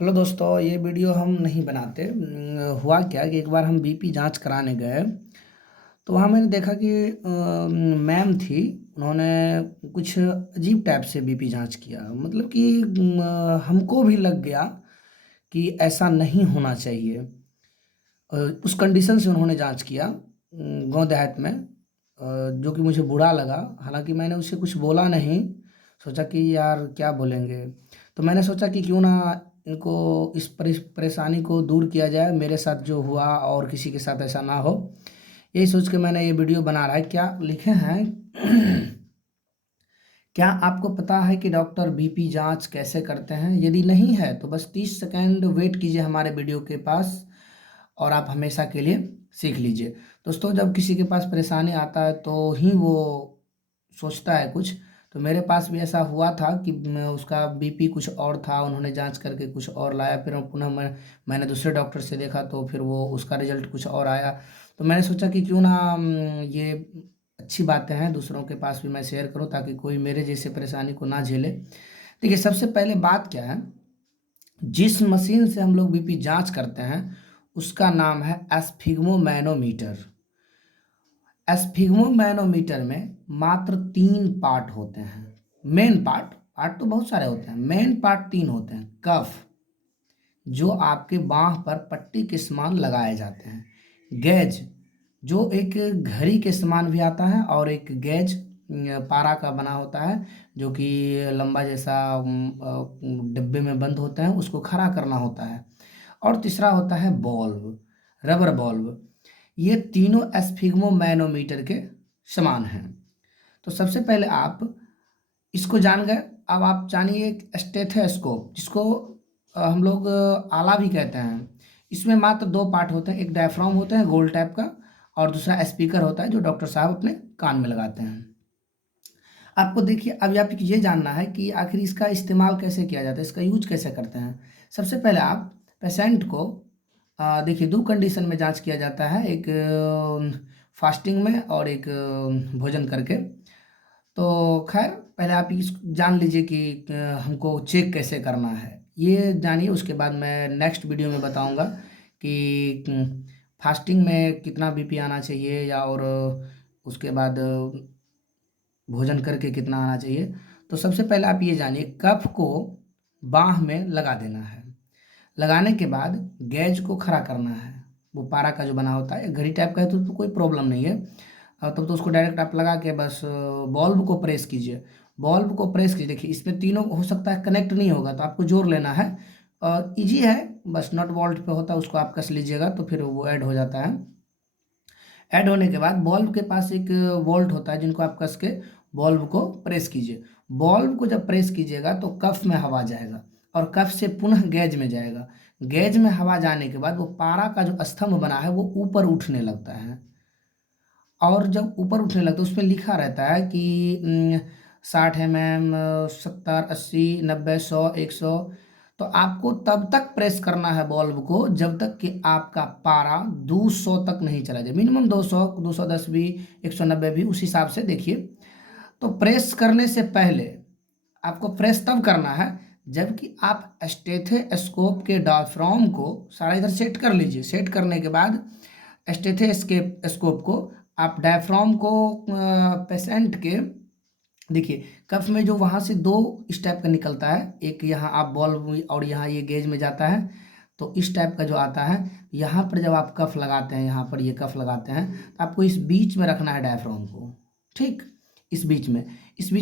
Hello दोस्तों, ये video हम नहीं बनाते। हुआ क्या कि एक बार हम बीपी जांच कराने गए तो वहाँ मैंने देखा कि मैम थी। उन्होंने कुछ अजीब टाइप से बीपी जांच किया, मतलब कि हमको भी लग गया कि ऐसा नहीं होना चाहिए। उस कंडीशन से उन्होंने जांच किया गांव देहात में, जो कि मुझे बुरा लगा। हालांकि मैंने उससे कुछ बोला नहीं, सोचा कि यार क्या बोलेंगे। तो मैंने सोचा कि क्यों ना इनको इस परेशानी को दूर किया जाए, मेरे साथ जो हुआ और किसी के साथ ऐसा ना हो। यही सोच के मैंने ये वीडियो बना रहा है। क्या लिखे हैं क्या आपको पता है कि डॉक्टर बीपी जांच कैसे करते हैं? यदि नहीं है तो बस 30 सेकंड वेट कीजिए हमारे वीडियो के पास और आप हमेशा के लिए सीख लीजिए। दोस्तों, जब किसी के पास परेशानी आता है तो ही वो सोचता है कुछ। तो मेरे पास भी ऐसा हुआ था कि उसका बीपी कुछ और था, उन्होंने जांच करके कुछ और लाया। फिर पुनः मैंने दूसरे डॉक्टर से देखा तो फिर वो उसका रिजल्ट कुछ और आया। तो मैंने सोचा कि क्यों ना ये अच्छी बातें हैं दूसरों के पास भी मैं शेयर करूं, ताकि कोई मेरे जैसे परेशानी को ना झेले। देखिए, सबसे पहले बात क्या है, जिस मशीन से हम लोग बीपी जांच करते हैं उसका नाम है एस्फिग्मोमैनोमीटर। एस्फिग्मोमैनोमीटर में मात्र 3 पार्ट होते हैं। मेन पार्ट पार्ट तो बहुत सारे होते हैं, मेन पार्ट 3 होते हैं। कफ, जो आपके बाह पर पट्टी के समान लगाए जाते हैं। गेज, जो एक घड़ी के समान भी आता है, और एक गेज पारा का बना होता है, जो कि लंबा जैसा डिब्बे में बंद होते हैं, उसको खड़ा करना होता है। और तीसरा होता है बॉल्व, रबर बॉल्व। ये तीनों एस्फिग्मो मैनोमीटर के समान हैं। तो सबसे पहले आप इसको जान गए। अब आप जानिए एक स्टेथोस्कोप, जिसको हम लोग आला भी कहते हैं। इसमें मात्र 2 पार्ट होते हैं, एक डायफ्राम होता है गोल टाइप का, और दूसरा स्पीकर होता है जो डॉक्टर साहब अपने कान में लगाते हैं। आपको देखिए, अभी आप ये जानना है कि आखिर इसका इस्तेमाल कैसे किया जाता है, इसका यूज कैसे करते हैं। सबसे पहले आप पेशेंट को देखिए, 2 कंडीशन में जांच किया जाता है, एक फास्टिंग में और एक भोजन करके। तो खैर, पहले आप इस जान लीजिए कि हमको चेक कैसे करना है, ये जानिए। उसके बाद मैं नेक्स्ट वीडियो में बताऊंगा कि फास्टिंग में कितना बीपी आना चाहिए, या और उसके बाद भोजन करके कितना आना चाहिए। तो सबसे पहले आप ये जानिए, कफ को बाह में लगा देना है। लगाने के बाद गैज को खड़ा करना है। वो पारा का जो बना होता है, घड़ी टाइप का है तो कोई प्रॉब्लम नहीं है। तब तो उसको डायरेक्ट आप लगा के बस बॉल्ब को प्रेस कीजिए। बॉल्ब को प्रेस कीजिए। देखिए, इसमें तीनों हो सकता है कनेक्ट नहीं होगा, तो आपको जोर लेना है। और इजी है, बस नट बोल्ट पे होता है, उसको आप कस लीजिएगा तो फिर वो ऐड हो जाता है। ऐड होने के बाद बॉल्ब के पास एक वोल्ट होता है, जिनको आप कस के बॉल्ब को प्रेस कीजिए। बॉल्ब को जब प्रेस कीजिएगा तो कफ में हवा जाएगा, और कफ से पुनः गैज में जाएगा। गैज में हवा जाने के बाद वो पारा का जो स्तंभ बना है वो ऊपर उठने लगता है। और जब ऊपर उठने लगता है, उसमें लिखा रहता है कि 60 mm, 70, 80, 90, 100, 100। तो आपको तब तक प्रेस करना है बॉल्ब को जब तक कि आपका पारा 200 तक नहीं चला जाए। मिनिमम 200, 210 भी, 190 भी, उस हिसाब से देखिए। तो प्रेस करने से पहले आपको प्रेस तब करना है जबकि आप स्टेथोस्कोप के डायफ्राम को सारा इधर सेट कर लीजिए। सेट करने के बाद स्टेथोस्कोप को आप डायफ्राम को पेशेंट के, देखिए, कफ में जो वहाँ से 2 स्टेप का निकलता है, एक यहाँ आप बॉल्ब और यहाँ ये गेज में जाता है। तो इस टाइप का जो आता है, यहाँ पर जब आप कफ लगाते हैं, यहाँ पर ये कफ लगाते हैं, तो आपको इस बीच में रखना है डायफ्राम को। ठीक, इस बीच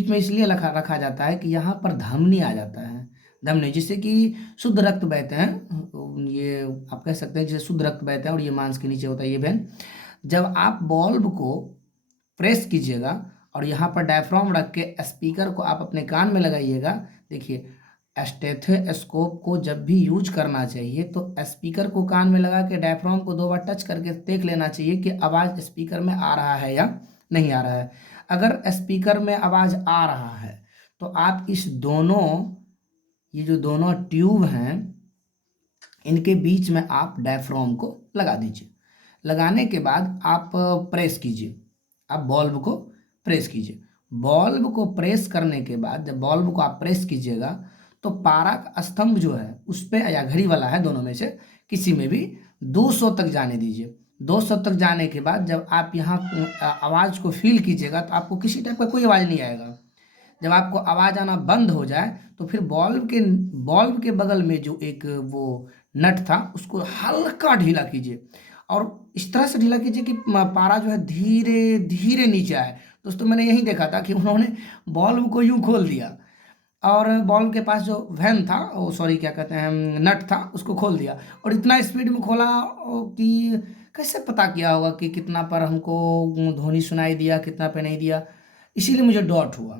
में इसलिए रखा रखा जाता है कि यहाँ पर धमनी आ जाता है। धमनी, जिससे कि शुद्ध रक्त बहते हैं। ये आप कह सकते हैं जैसे शुद्ध रक्त बहते हैं, और ये मांस के नीचे होता है ये वेन। जब आप बॉल्ब को प्रेस कीजिएगा और यहाँ पर डायफ्राम रख के स्पीकर को आप अपने कान में लगाइएगा। देखिए, स्टेथोस्कोप को जब भी यूज करना चाहिए तो स्पीकर को कान में लगा के डायफ्राम को 2 बार टच करके देख लेना चाहिए कि आवाज़ स्पीकर में आ रहा है या नहीं आ रहा है। अगर स्पीकर में आवाज़ आ रहा है तो आप इस दोनों, ये जो दोनों ट्यूब हैं, इनके बीच में आप डायफ्राम को लगा दीजिए। लगाने के बाद आप प्रेस कीजिए, आप बॉल्ब को प्रेस कीजिए। बॉल्ब को प्रेस करने के बाद जब बॉल्ब को आप प्रेस कीजिएगा तो पारा का स्तंभ जो है उस पे, या घड़ी वाला है, दोनों में से किसी में भी 200 तक जाने दीजिए। 200 तक जाने के बाद जब आप यहाँ आवाज़ को फील कीजिएगा तो आपको किसी टाइप का कोई आवाज़ नहीं आएगा। जब आपको आवाज़ आना बंद हो जाए तो फिर बॉल्व के बगल में जो एक वो नट था उसको हल्का ढीला कीजिए, और इस तरह से ढीला कीजिए कि पारा जो है धीरे धीरे नीचे आए। दोस्तों मैंने यही देखा था कि उन्होंने बॉल्व को यूं खोल दिया, और बॉल्व के पास जो वैन था, ओ सॉरी क्या कहते हैं, नट था, उसको खोल दिया, और इतना स्पीड में खोला कि कैसे पता किया होगा कि कितना पर हमको ध्वनि सुनाई दिया, कितना पे नहीं दिया। इसीलिए मुझे डाउट हुआ,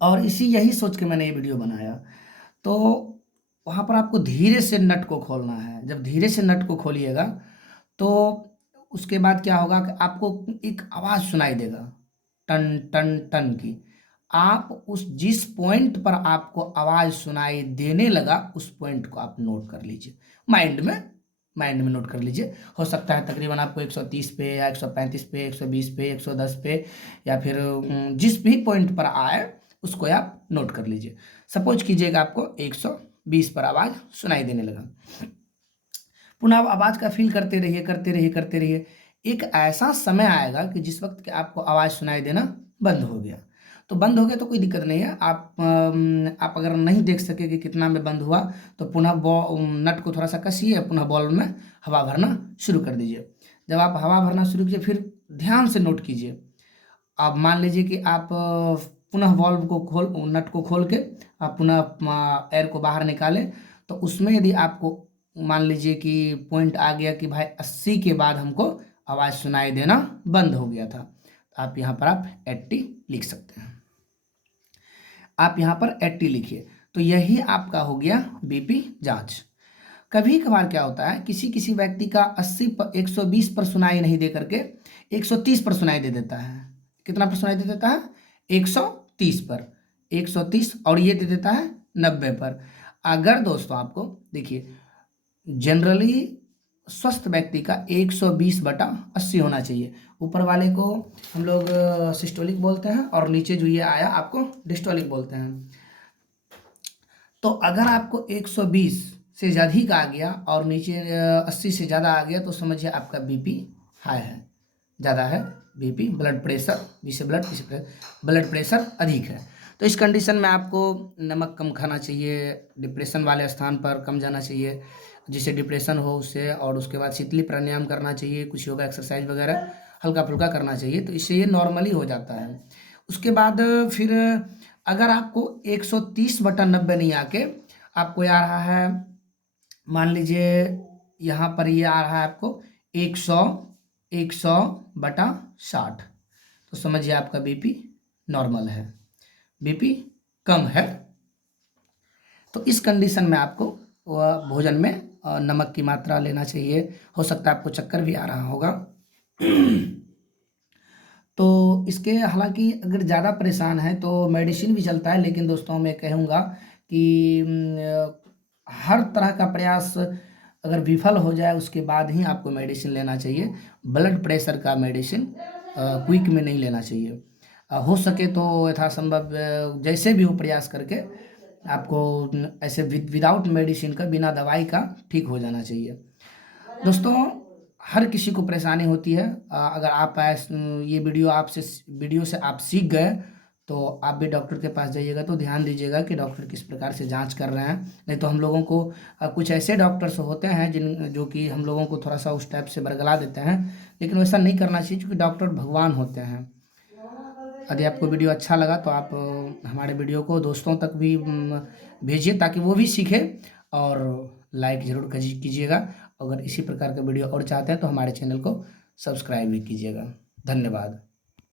और यही सोच के मैंने ये वीडियो बनाया। तो वहाँ पर आपको धीरे से नट को खोलना है। जब धीरे से नट को खोलिएगा तो उसके बाद क्या होगा कि आपको एक आवाज़ सुनाई देगा, टन टन टन की। आप उस जिस पॉइंट पर आपको आवाज़ सुनाई देने लगा उस पॉइंट को आप नोट कर लीजिए, माइंड में नोट कर लीजिए। हो सकता है तकरीबन आपको 130 पे या 135 पे, 120 पे, 110 पे, या फिर जिस भी पॉइंट पर आए उसको आप नोट कर लीजिए। सपोज कीजिएगा आपको 120 पर आवाज़ सुनाई देने लगा। पुनः आप आवाज़ का फील करते रहिए, करते रहिए, करते रहिए। एक ऐसा समय आएगा कि जिस वक्त कि आपको आवाज़ सुनाई देना बंद हो गया। तो बंद हो गया तो कोई दिक्कत नहीं है। आप अगर नहीं देख सके कि कितना में बंद हुआ तो पुनः नट को थोड़ा सा कसिए, पुनः बॉल में हवा भरना शुरू कर दीजिए। जब आप हवा भरना शुरू कीजिए फिर ध्यान से नोट कीजिए। आप मान लीजिए कि आप पुनः वॉल्व को नट को खोल के आप पुनः एयर को बाहर निकालें, तो उसमें यदि आपको मान लीजिए कि पॉइंट आ गया कि भाई 80 के बाद हमको आवाज़ सुनाई देना बंद हो गया था, तो आप यहाँ पर आप 80 लिख सकते हैं। आप यहाँ पर 80 लिखिए, तो यही आपका हो गया बीपी जांच। कभी कभार क्या होता है, किसी व्यक्ति का 80 पर 120 पर सुनाई नहीं दे करके 130 पर सुनाई दे देता है। कितना पर सुनाई दे देता है? 130 पर, 130, और ये दे देता है 90 पर। अगर दोस्तों आपको देखिए, जनरली स्वस्थ व्यक्ति का 120/80 होना चाहिए। ऊपर वाले को हम लोग सिस्टोलिक बोलते हैं, और नीचे जो ये आया आपको डिस्टोलिक बोलते हैं। तो अगर आपको 120 से अधिक आ गया और नीचे 80 से ज़्यादा आ गया तो समझिए आपका बीपी हाई है, ज़्यादा है BP, blood pressure, blood pressure अधिक है। तो इस कंडीशन में आपको नमक कम खाना चाहिए, डिप्रेशन वाले स्थान पर कम जाना चाहिए, जिसे डिप्रेशन हो उससे, और उसके बाद शीतली प्राणायाम करना चाहिए, कुछ योगा एक्सरसाइज वगैरह हल्का फुल्का करना चाहिए, तो इससे ये नॉर्मली हो जाता है। उसके बाद फिर अगर आपको 130/90 नहीं आके आपको आ रहा है, मान लीजिए यहाँ पर ये आ रहा है आपको 100/60, तो समझिए आपका बीपी नॉर्मल है, बीपी कम है। तो इस कंडीशन में आपको भोजन में नमक की मात्रा लेना चाहिए। हो सकता है आपको चक्कर भी आ रहा होगा। तो इसके हालांकि अगर ज़्यादा परेशान है तो मेडिसिन भी चलता है, लेकिन दोस्तों मैं कहूँगा कि हर तरह का प्रयास अगर विफल हो जाए उसके बाद ही आपको मेडिसिन लेना चाहिए। ब्लड प्रेशर का मेडिसिन क्विक में नहीं लेना चाहिए। हो सके तो यथासंभव जैसे भी हो प्रयास करके आपको ऐसे विदाउट मेडिसिन का, बिना दवाई का ठीक हो जाना चाहिए। दोस्तों हर किसी को परेशानी होती है। अगर आप ये वीडियो से आप सीख गए तो आप भी डॉक्टर के पास जाइएगा तो ध्यान दीजिएगा कि डॉक्टर किस प्रकार से जांच कर रहे हैं। नहीं तो हम लोगों को कुछ ऐसे डॉक्टर्स होते हैं जो कि हम लोगों को थोड़ा सा उस टाइप से बरगला देते हैं, लेकिन वैसा नहीं करना चाहिए क्योंकि डॉक्टर भगवान होते हैं। यदि आपको वीडियो अच्छा लगा तो आप हमारे वीडियो को दोस्तों तक भी भेजिए ताकि वो भी सीखे, और लाइक ज़रूर कीजिएगा। अगर इसी प्रकार का वीडियो और चाहते हैं तो हमारे चैनल को सब्सक्राइब भी कीजिएगा। धन्यवाद।